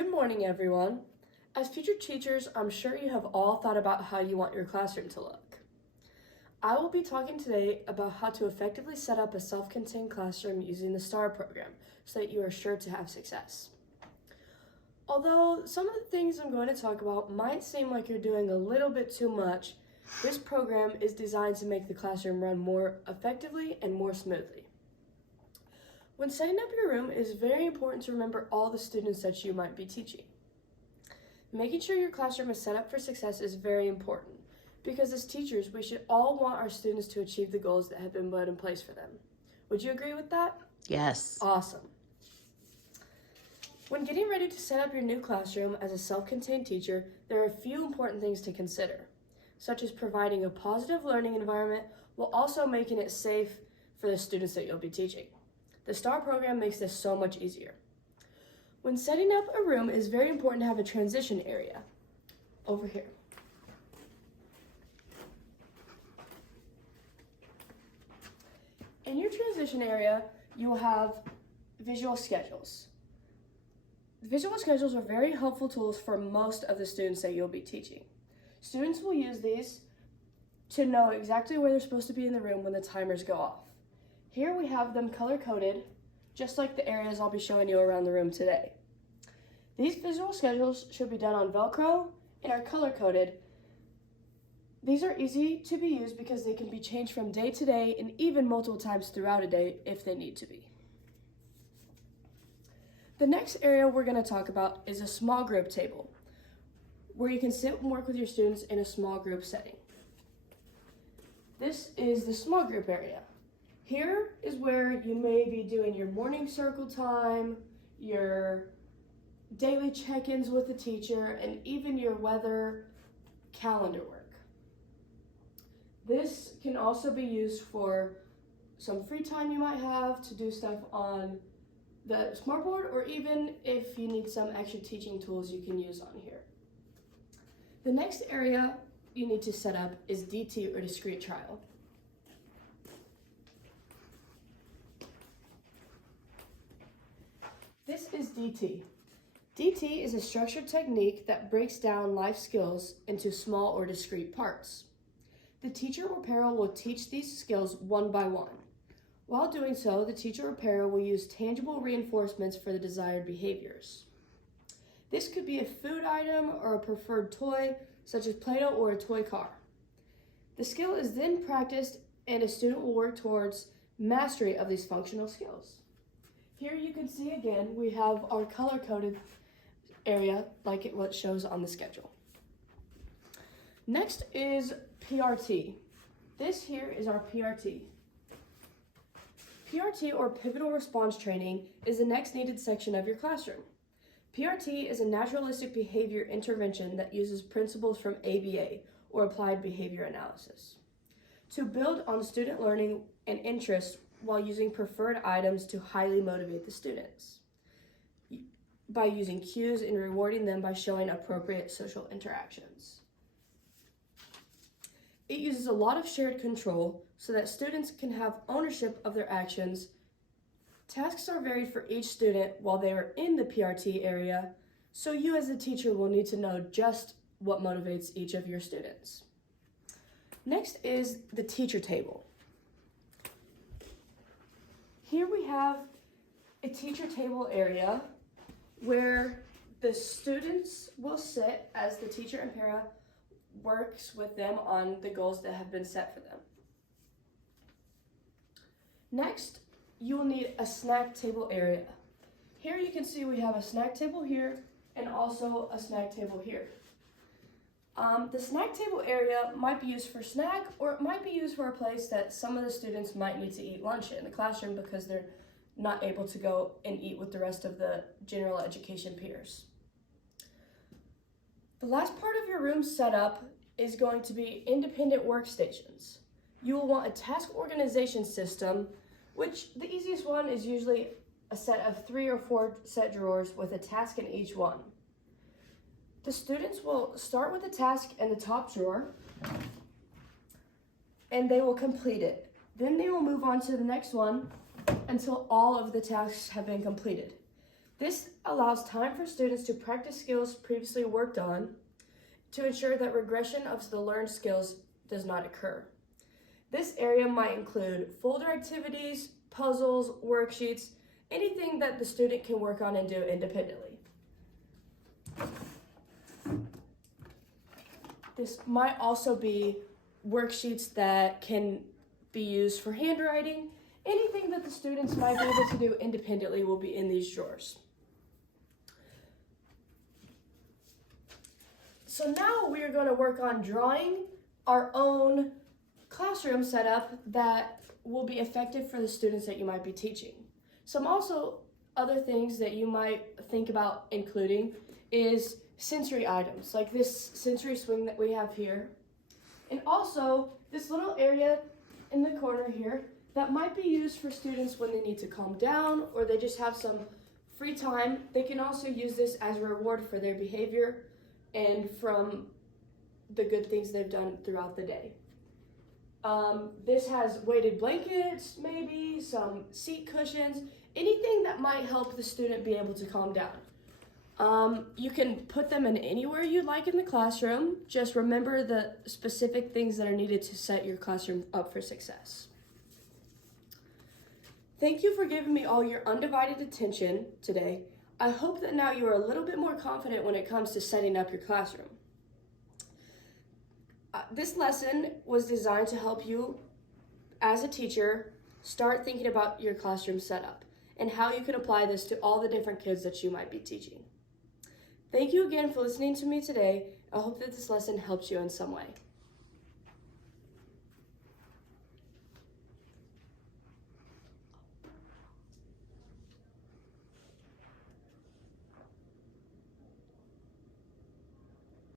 Good morning, everyone. As future teachers, I'm sure you have all thought about how you want your classroom to look. I will be talking today about how to effectively set up a self-contained classroom using the STAR program so that you are sure to have success. Although some of the things I'm going to talk about might seem like you're doing a little bit too much, this program is designed to make the classroom run more effectively and more smoothly. When setting up your room, it is very important to remember all the students that you might be teaching. Making sure your classroom is set up for success is very important because as teachers, we should all want our students to achieve the goals that have been put in place for them. Would you agree with that? Yes. Awesome. When getting ready to set up your new classroom as a self-contained teacher, there are a few important things to consider, such as providing a positive learning environment while also making it safe for the students that you'll be teaching. The STAR program makes this so much easier. When setting up a room, it is very important to have a transition area over here. In your transition area, you will have visual schedules. Visual schedules are very helpful tools for most of the students that you'll be teaching. Students will use these to know exactly where they're supposed to be in the room when the timers go off. Here we have them color-coded, just like the areas I'll be showing you around the room today. These visual schedules should be done on Velcro and are color-coded. These are easy to be used because they can be changed from day to day and even multiple times throughout a day if they need to be. The next area we're going to talk about is a small group table, where you can sit and work with your students in a small group setting. This is the small group area. Here is where you may be doing your morning circle time, your daily check-ins with the teacher, and even your weather calendar work. This can also be used for some free time you might have to do stuff on the smartboard, or even if you need some extra teaching tools you can use on here. The next area you need to set up is DT, or discrete trial. This is DT. DT is a structured technique that breaks down life skills into small or discrete parts. The teacher or para will teach these skills one by one. While doing so, the teacher or para will use tangible reinforcements for the desired behaviors. This could be a food item or a preferred toy, such as Play-Doh or a toy car. The skill is then practiced and a student will work towards mastery of these functional skills. Here you can see again, we have our color-coded area like what shows on the schedule. Next is PRT. This here is our PRT. PRT, or Pivotal Response Training, is the next needed section of your classroom. PRT is a naturalistic behavior intervention that uses principles from ABA, or Applied Behavior Analysis, to build on student learning and interest while using preferred items to highly motivate the students by using cues and rewarding them by showing appropriate social interactions. It uses a lot of shared control so that students can have ownership of their actions. Tasks are varied for each student while they are in the PRT area, so you as a teacher will need to know just what motivates each of your students. Next is the teacher table. Here we have a teacher table area where the students will sit as the teacher and para works with them on the goals that have been set for them. Next, you will need a snack table area. Here you can see we have a snack table here and also a snack table here. The snack table area might be used for snack, or it might be used for a place that some of the students might need to eat lunch in the classroom because they're not able to go and eat with the rest of the general education peers. The last part of your room setup is going to be independent workstations. You will want a task organization system, which the easiest one is usually a set of 3 or 4 set drawers with a task in each one. The students will start with a task in the top drawer and they will complete it. Then they will move on to the next one until all of the tasks have been completed. This allows time for students to practice skills previously worked on to ensure that regression of the learned skills does not occur. This area might include folder activities, puzzles, worksheets, anything that the student can work on and do independently. This might also be worksheets that can be used for handwriting. Anything that the students might be able to do independently will be in these drawers. So now we are going to work on drawing our own classroom setup that will be effective for the students that you might be teaching. Some also other things that you might think about including is sensory items, like this sensory swing that we have here. And also this little area in the corner here that might be used for students when they need to calm down or they just have some free time. They can also use this as a reward for their behavior and from the good things they've done throughout the day. This has weighted blankets, maybe some seat cushions, anything that might help the student be able to calm down. You can put them in anywhere you'd like in the classroom. Just remember the specific things that are needed to set your classroom up for success. Thank you for giving me all your undivided attention today. I hope that now you are a little bit more confident when it comes to setting up your classroom. This lesson was designed to help you, as a teacher, start thinking about your classroom setup and how you can apply this to all the different kids that you might be teaching. Thank you again for listening to me today. I hope that this lesson helps you in some way.